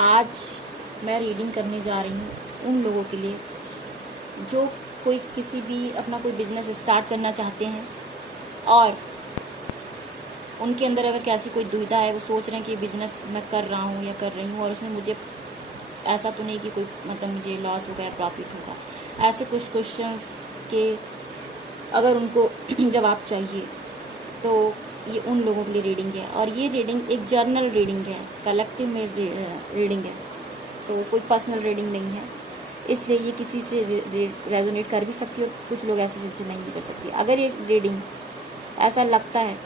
आज मैं रीडिंग करने जा रही हूँ उन लोगों के लिए जो कोई किसी भी अपना कोई बिजनेस स्टार्ट करना चाहते हैं और उनके अंदर अगर कैसी कोई दुविधा है, वो सोच रहे हैं कि बिजनेस मैं कर रहा हूँ या कर रही हूँ और उसमें मुझे ऐसा तो नहीं कि कोई मतलब मुझे लॉस होगा या प्रॉफिट होगा। ऐसे कुछ क्वेश्चंस के अगर उनको जवाब चाहिए तो ये उन लोगों के लिए रीडिंग है। और ये रीडिंग एक जर्नल रीडिंग है, कलेक्टिव में रीडिंग है, तो कोई पर्सनल रीडिंग नहीं है। इसलिए ये किसी से रेजोनेट कर भी सकती है और कुछ लोग ऐसे जिनसे नहीं भी कर सकती। अगर ये रीडिंग ऐसा लगता है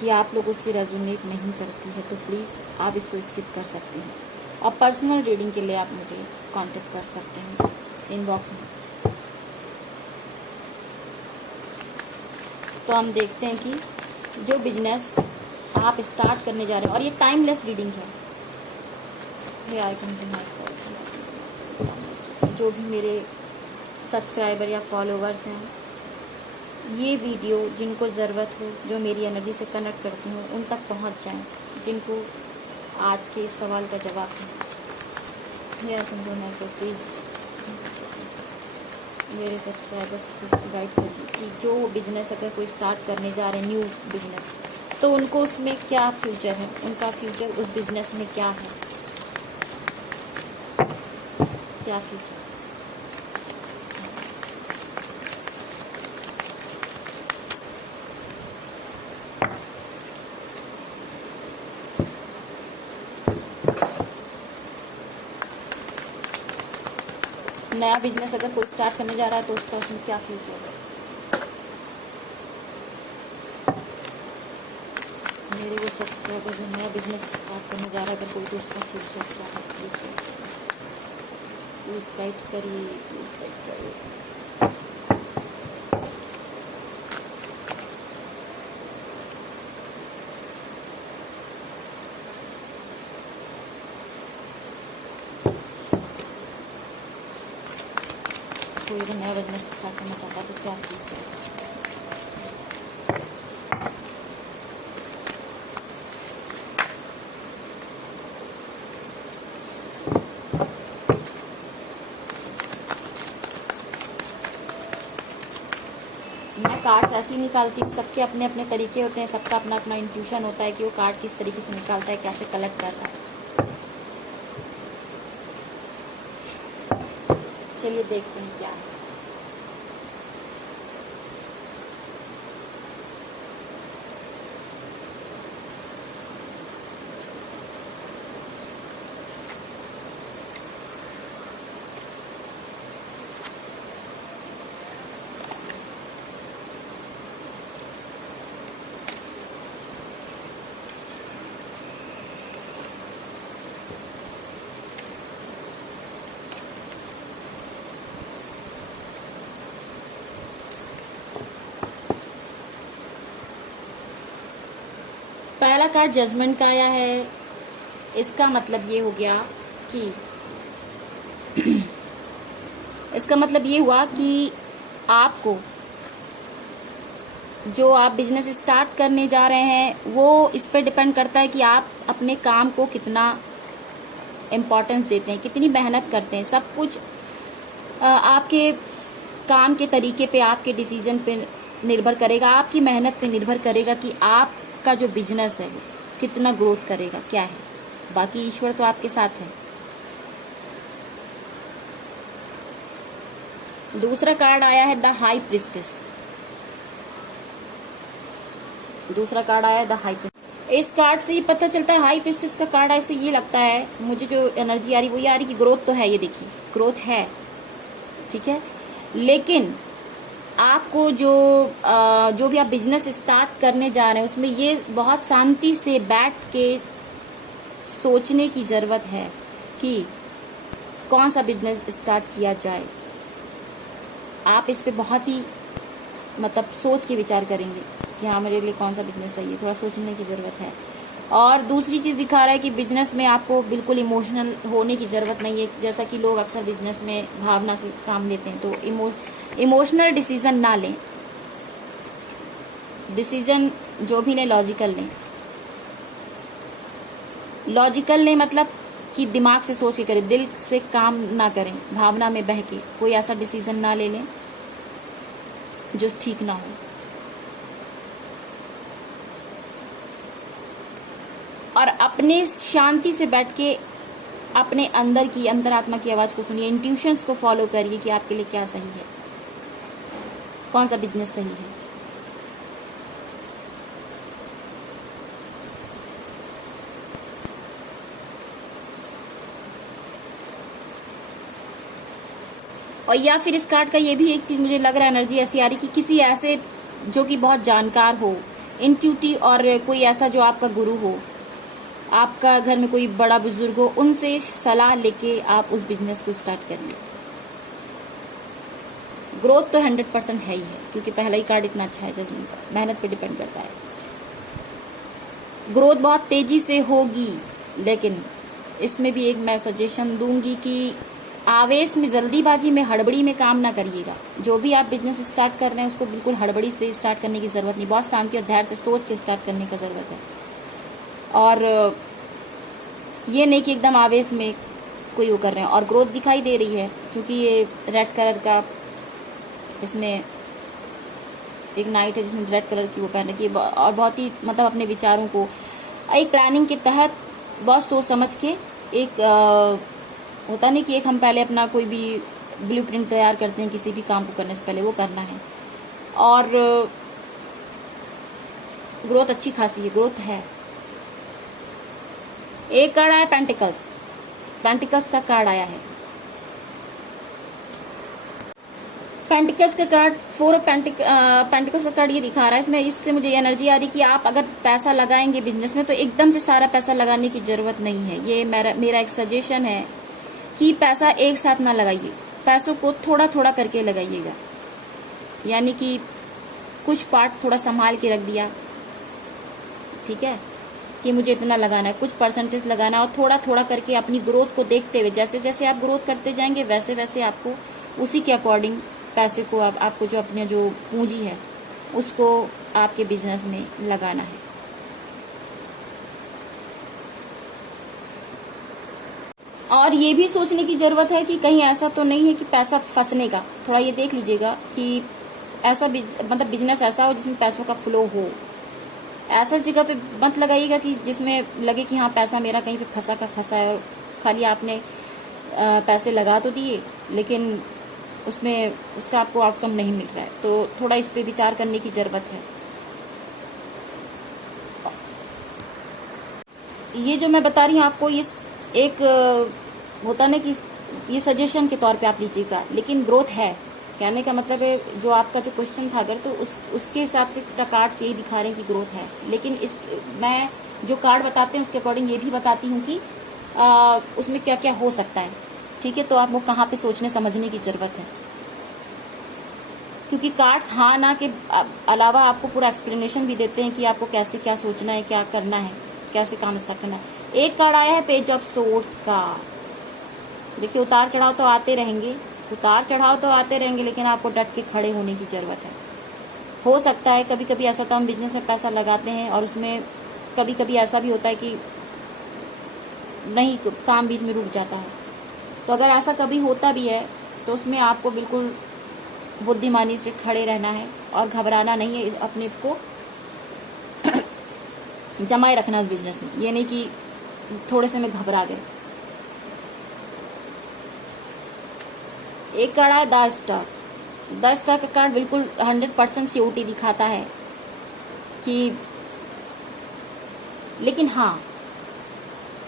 कि आप लोग उससे रेजोनेट नहीं करती है तो प्लीज़ आप इसको स्किप कर सकते हैं और पर्सनल रीडिंग के लिए आप मुझे कांटेक्ट कर सकते हैं इनबॉक्स में। तो हम देखते हैं कि जो बिजनेस आप स्टार्ट करने जा रहे हैं, और ये टाइमलेस रीडिंग है। जो भी मेरे सब्सक्राइबर या फॉलोवर्स हैं, ये वीडियो जिनको ज़रूरत हो, जो मेरी एनर्जी से कनेक्ट करती हूँ, उन तक पहुँच जाएं, जिनको आज के इस सवाल का जवाब है। या समझो तो प्लीज़ मेरे सब्सक्राइबर्स को गाइड करिए कि जो बिजनेस अगर कोई स्टार्ट करने जा रहे हैं, न्यू बिजनेस, तो उनको उसमें क्या फ्यूचर है, उनका फ्यूचर उस बिजनेस में क्या है, क्या फ्यूचर। नया बिजनेस अगर कोई स्टार्ट करने जा रहा है तो उसका उसमें क्या फ्यूचर है। मेरे वो सब्सक्राइबर जो नया बिजनेस स्टार्ट करने जा रहा है अगर कोई, तो उसका फ्यूचर क्या है, प्लीज़ गाइड करिए, प्लीज़ गाइड करिए। कोई अगर नया बिजनेस स्टार्ट करना चाहता है तो क्या फ्यूचर है। मैं कार्ड्स ऐसे ही निकालती हूँ, सबके अपने अपने तरीके होते हैं, सबका अपना अपना इंट्यूशन होता है कि वो कार्ड किस तरीके से निकालता है, कैसे कलेक्ट करता है। चलिए देखते हैं क्या है। पहला कार्ड जजमेंट का आया है। इसका मतलब ये हो गया कि इसका मतलब ये हुआ कि आपको जो आप बिजनेस स्टार्ट करने जा रहे हैं वो इस पर डिपेंड करता है कि आप अपने काम को कितना इम्पोर्टेंस देते हैं, कितनी मेहनत करते हैं। सब कुछ आपके काम के तरीके पे, आपके डिसीजन पे निर्भर करेगा, आपकी मेहनत पे निर्भर करेगा कि आपका जो बिजनेस है कितना ग्रोथ करेगा, क्या है। बाकी ईश्वर तो आपके साथ है। दूसरा कार्ड आया है द हाई प्रिस्टेस। दूसरा कार्ड आया है द हाई प्रिस्टेस। इस कार्ड से ये पता चलता है, हाई प्रिस्टेस का कार्ड ऐसे ये लगता है मुझे, जो एनर्जी आ रही वो ये आ रही कि ग्रोथ तो है, ये देखिए ग्रोथ है, ठीक है। लेकिन आपको जो भी आप बिजनेस स्टार्ट करने जा रहे हैं उसमें ये बहुत शांति से बैठ के सोचने की जरूरत है कि कौन सा बिजनेस स्टार्ट किया जाए। आप इस पे बहुत ही मतलब सोच के विचार करेंगे कि हाँ मेरे लिए कौन सा बिजनेस सही है, थोड़ा सोचने की ज़रूरत है। और दूसरी चीज़ दिखा रहा है कि बिजनेस में आपको बिल्कुल इमोशनल होने की ज़रूरत नहीं है। जैसा कि लोग अक्सर बिजनेस में भावना से काम लेते हैं, तो इमोशनल डिसीजन ना लें। डिसीजन जो भी लें लॉजिकल लें। लॉजिकल लें मतलब कि दिमाग से सोच के करें, दिल से काम ना करें, भावना में बह के कोई ऐसा डिसीजन ना ले लें जो ठीक ना हो। और अपने शांति से बैठ के अपने अंदर की, अंतरात्मा की आवाज को सुनिए, इंट्यूशंस को फॉलो करिए कि आपके लिए क्या सही है, कौन सा बिजनेस सही है। और या फिर इस कार्ड का ये भी एक चीज मुझे लग रहा है, एनर्जी ऐसी आ रही कि किसी ऐसे जो कि बहुत जानकार हो, इंट्यूटिव, और कोई ऐसा जो आपका गुरु हो, आपका घर में कोई बड़ा बुजुर्ग हो, उनसे सलाह लेके आप उस बिजनेस को स्टार्ट करिए। ग्रोथ तो 100% है ही है, क्योंकि पहला ही कार्ड इतना अच्छा है जजमेंट का, मेहनत पे डिपेंड करता है। ग्रोथ बहुत तेजी से होगी, लेकिन इसमें भी एक मैं सजेशन दूंगी कि आवेश में, जल्दीबाजी में, हड़बड़ी में काम ना करिएगा। जो भी आप बिजनेस स्टार्ट कर रहे हैं उसको बिल्कुल हड़बड़ी से स्टार्ट करने की जरूरत नहीं, बहुत शांति और धैर्य से सोच के स्टार्ट करने का जरूरत है। और ये नहीं कि एकदम आवेश में कोई वो कर रहे हैं। और ग्रोथ दिखाई दे रही है, क्योंकि ये रेड कलर का, इसमें एक नाइट है जिसमें रेड कलर की वो पहन रखी है, और बहुत ही मतलब अपने विचारों को एक प्लानिंग के तहत बहुत सोच समझ के, एक होता नहीं कि एक हम पहले अपना कोई भी ब्लूप्रिंट तैयार करते हैं किसी भी काम को करने से पहले, वो करना है। और ग्रोथ अच्छी खासी है, ग्रोथ है। एक कार्ड आया पेंटिकल्स, पेंटिकल्स का कार्ड आया है। पेंटिकल्स का कार्ड, फोर ऑफ पेंटिकल्स का कार्ड ये दिखा रहा है, इसमें इससे मुझे ये एनर्जी आ रही कि आप अगर पैसा लगाएंगे बिजनेस में तो एकदम से सारा पैसा लगाने की जरूरत नहीं है। ये मेरा एक सजेशन है कि पैसा एक साथ ना लगाइए, पैसों को थोड़ा थोड़ा करके लगाइएगा। यानी कि कुछ पार्ट थोड़ा संभाल के रख दिया, ठीक है, कि मुझे इतना लगाना है, कुछ परसेंटेज लगाना, और थोड़ा थोड़ा करके अपनी ग्रोथ को देखते हुए, जैसे जैसे आप ग्रोथ करते जाएंगे वैसे वैसे आपको उसी के अकॉर्डिंग पैसे को, आपको जो अपने जो पूंजी है उसको आपके बिजनेस में लगाना है। और ये भी सोचने की जरूरत है कि कहीं ऐसा तो नहीं है कि पैसा फंसने का, थोड़ा ये देख लीजिएगा कि ऐसा मतलब बिजनेस ऐसा हो जिसमें पैसों का फ्लो हो। ऐसा जगह पे मत लगाइएगा कि जिसमें लगे कि हाँ पैसा मेरा कहीं पे फंसा का फंसा है, और खाली आपने पैसे लगा तो दिए लेकिन उसमें उसका आपको आउटकम नहीं मिल रहा है। तो थोड़ा इस पे विचार करने की जरूरत है। ये जो मैं बता रही हूँ आपको, ये एक होता ना कि ये सजेशन के तौर पे आप लीजिएगा, लेकिन ग्रोथ है। कहने का मतलब है, जो आपका जो क्वेश्चन था अगर, तो उसके हिसाब से कार्ड्स यही दिखा रहे हैं कि ग्रोथ है। लेकिन मैं जो कार्ड बताते हैं उसके अकॉर्डिंग ये भी बताती हूँ कि उसमें क्या क्या हो सकता है, ठीक है। तो आपको कहाँ पे सोचने समझने की जरूरत है, क्योंकि कार्ड्स हाँ ना के अलावा आपको पूरा एक्सप्लेनेशन भी देते हैं कि आपको कैसे क्या सोचना है, क्या करना है, कैसे काम स्टार्ट करना है। एक कार्ड आया है पेज ऑफ सोर्ड्स का। देखिए, उतार चढ़ाव तो आते रहेंगे, लेकिन आपको डट के खड़े होने की जरूरत है। हो सकता है कभी कभी ऐसा, तो हम बिजनेस में पैसा लगाते हैं और उसमें कभी कभी ऐसा भी होता है कि नहीं, काम बीच में रुक जाता है। तो अगर ऐसा कभी होता भी है तो उसमें आपको बिल्कुल बुद्धिमानी से खड़े रहना है और घबराना नहीं है, अपने को जमाए रखना उस बिजनेस में। ये नहीं कि थोड़े से में घबरा गए। एक कार्ड है द स्टार। द स्टार का कार्ड बिल्कुल 100% सियोरिटी दिखाता है कि, लेकिन हाँ,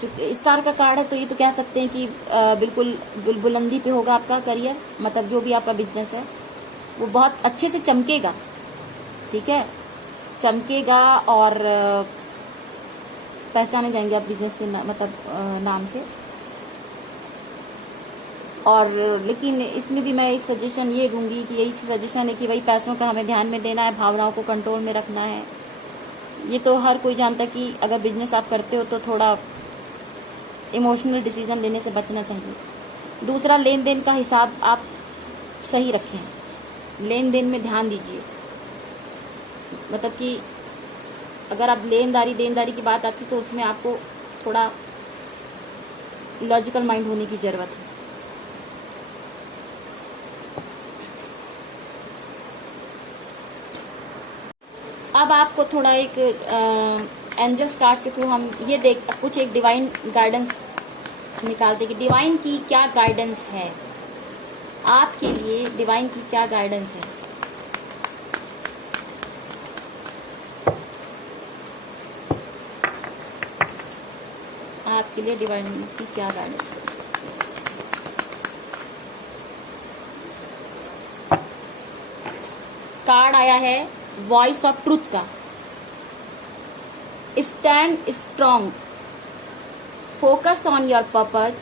चूंकि स्टार का कार्ड है तो ये तो कह सकते हैं कि बिल्कुल बुलंदी पे होगा आपका करियर, मतलब जो भी आपका बिजनेस है वो बहुत अच्छे से चमकेगा, ठीक है, चमकेगा और पहचाने जाएंगे आप बिजनेस के मतलब नाम से। और लेकिन इसमें भी मैं एक सजेशन ये दूंगी कि यही सजेशन है कि भाई पैसों का हमें ध्यान में देना है, भावनाओं को कंट्रोल में रखना है। ये तो हर कोई जानता है कि अगर बिजनेस आप करते हो तो थोड़ा इमोशनल डिसीजन लेने से बचना चाहिए। दूसरा, लेन देन का हिसाब आप सही रखें, लेन देन में ध्यान दीजिए। मतलब कि अगर आप देनदारी की बात आती तो उसमें आपको थोड़ा लॉजिकल माइंड होने की ज़रूरत है। अब आपको थोड़ा एक एंजल्स कार्ड्स के थ्रू हम ये देख कुछ एक डिवाइन गाइडेंस निकालते कि डिवाइन की क्या गाइडेंस है आपके लिए, डिवाइन की क्या गाइडेंस है। आपके लिए डिवाइन की क्या गाइडेंस है। कार्ड आया है वॉइस ऑफ ट्रूथ का। Stand strong, focus on your purpose.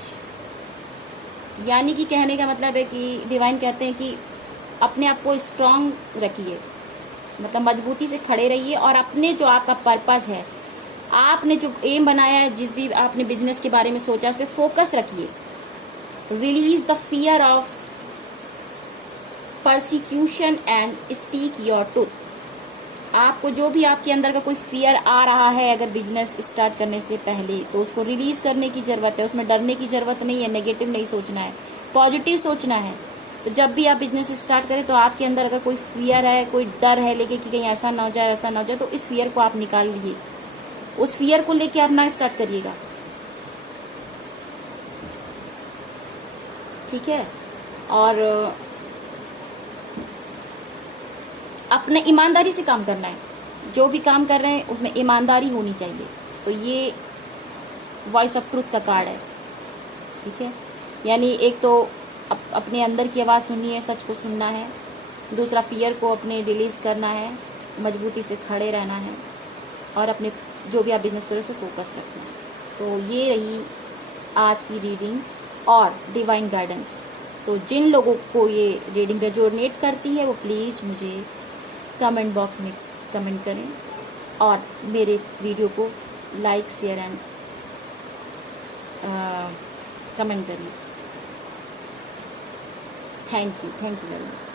यानी कि कहने का मतलब है कि डिवाइन कहते हैं कि अपने आप को स्ट्रॉन्ग रखिए, मतलब मजबूती से खड़े रहिए और अपने जो आपका पर्पज है, आपने जो एम बनाया है, जिस भी आपने बिजनेस के बारे में सोचा, उस पर फोकस रखिए। Release the fear of persecution and speak your truth. आपको जो भी आपके अंदर का कोई फियर आ रहा है अगर बिजनेस स्टार्ट करने से पहले, तो उसको रिलीज करने की जरूरत है। उसमें डरने की जरूरत नहीं है, नेगेटिव नहीं सोचना है, पॉजिटिव सोचना है। तो जब भी आप बिजनेस स्टार्ट करें तो आपके अंदर अगर कोई फियर है, कोई डर है लेके कि कहीं ऐसा ना हो जाए, ऐसा ना हो जाए, तो इस फियर को आप निकाल लीजिए, उस फियर को लेके आप ना स्टार्ट करिएगा, ठीक है। और अपने ईमानदारी से काम करना है, जो भी काम कर रहे हैं उसमें ईमानदारी होनी चाहिए। तो ये वॉइस ऑफ ट्रूथ का कार्ड है, ठीक है। यानी एक तो अपने अंदर की आवाज़ सुननी है, सच को सुनना है। दूसरा, फियर को अपने रिलीज करना है, मजबूती से खड़े रहना है और अपने जो भी आप बिजनेस करें उस पर फोकस रखना है। तो ये रही आज की रीडिंग और डिवाइन गाइडेंस। तो जिन लोगों को ये रीडिंग रेजोनेट करती है वो प्लीज़ मुझे कमेंट बॉक्स में कमेंट करें और मेरे वीडियो को लाइक, शेयर एंड कमेंट करिए। Thank you very much.